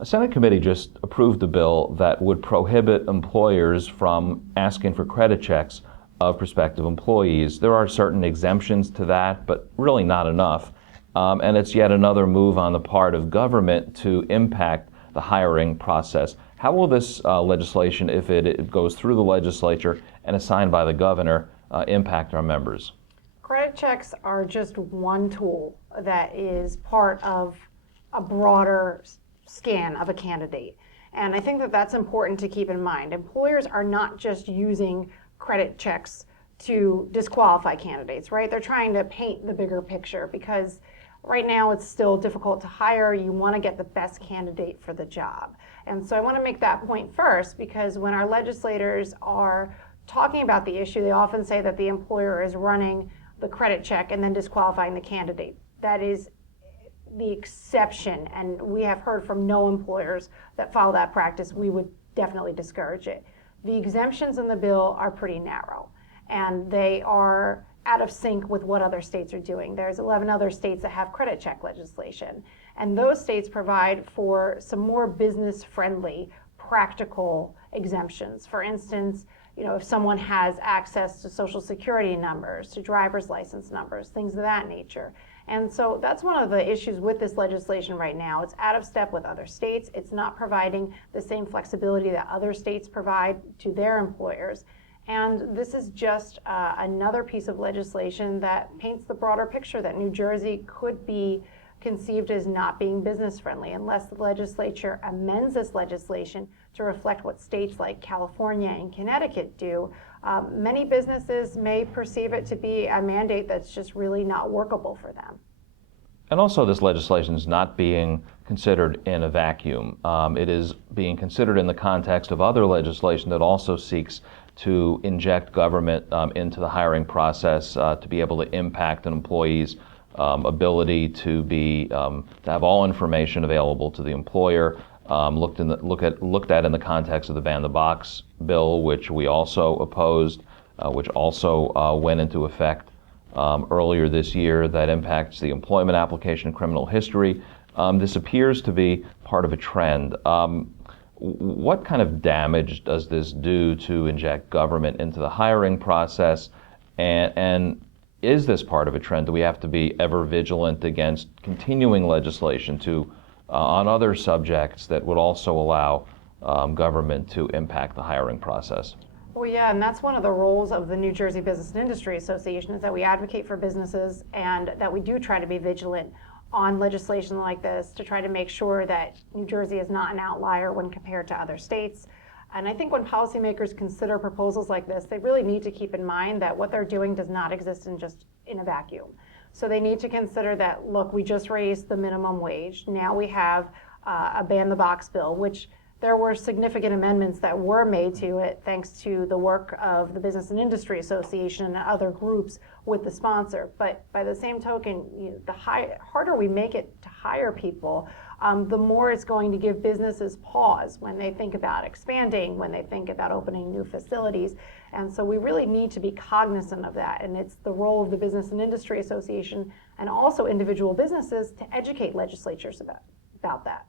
A Senate committee just approved a bill that would prohibit employers from asking for credit checks of prospective employees. There are certain exemptions to that, but really not enough. And it's yet another move on the part of government to impact the hiring process. How will this legislation, if it goes through the legislature and is signed by the governor, impact our members? Credit checks are just one tool that is part of a broader scan of a candidate. And I think that that's important to keep in mind. Employers are not just using credit checks to disqualify candidates, right? They're trying to paint the bigger picture because right now it's still difficult to hire. You want to get the best candidate for the job. And so I want to make that point first, because when our legislators are talking about the issue, they often say that the employer is running the credit check and then disqualifying the candidate. That is the exception, and we have heard from no employers that follow that practice. We would definitely discourage it. The exemptions in the bill are pretty narrow, and they are out of sync with what other states are doing. There's 11 other states that have credit check legislation, and those states provide for some more business-friendly, practical exemptions. For instance, if someone has access to Social Security numbers, to driver's license numbers, things of that nature. And so that's one of the issues with this legislation right now. It's out of step with other states. It's not providing the same flexibility that other states provide to their employers. And this is just another piece of legislation that paints the broader picture that New Jersey could be conceived as not being business friendly unless the legislature amends this legislation to reflect what states like California and Connecticut do. Many businesses may perceive it to be a mandate that's just really not workable for them. And also, this legislation is not being considered in a vacuum. It is being considered in the context of other legislation that also seeks to inject government into the hiring process to be able to impact an employee's ability to have all information available to the employer. Looked at in the context of the Ban the Box bill, which we also opposed, which also went into effect earlier this year, that impacts the employment application criminal history. This appears to be part of a trend. What kind of damage does this do to inject government into the hiring process? And is this part of a trend? Do we have to be ever vigilant against continuing legislation on other subjects that would also allow government to impact the hiring process? Well, yeah, and that's one of the roles of the New Jersey Business and Industry Association, is that we advocate for businesses and that we do try to be vigilant on legislation like this to try to make sure that New Jersey is not an outlier when compared to other states. And I think when policymakers consider proposals like this, they really need to keep in mind that what they're doing does not exist in a vacuum. So they need to consider that, look, we just raised the minimum wage. Now we have a Ban the Box bill, which there were significant amendments that were made to it thanks to the work of the Business and Industry Association and other groups with the sponsor. But by the same token, the harder we make it to hire people, the more it's going to give businesses pause when they think about expanding, when they think about opening new facilities. And so we really need to be cognizant of that. And it's the role of the Business and Industry Association and also individual businesses to educate legislatures about that.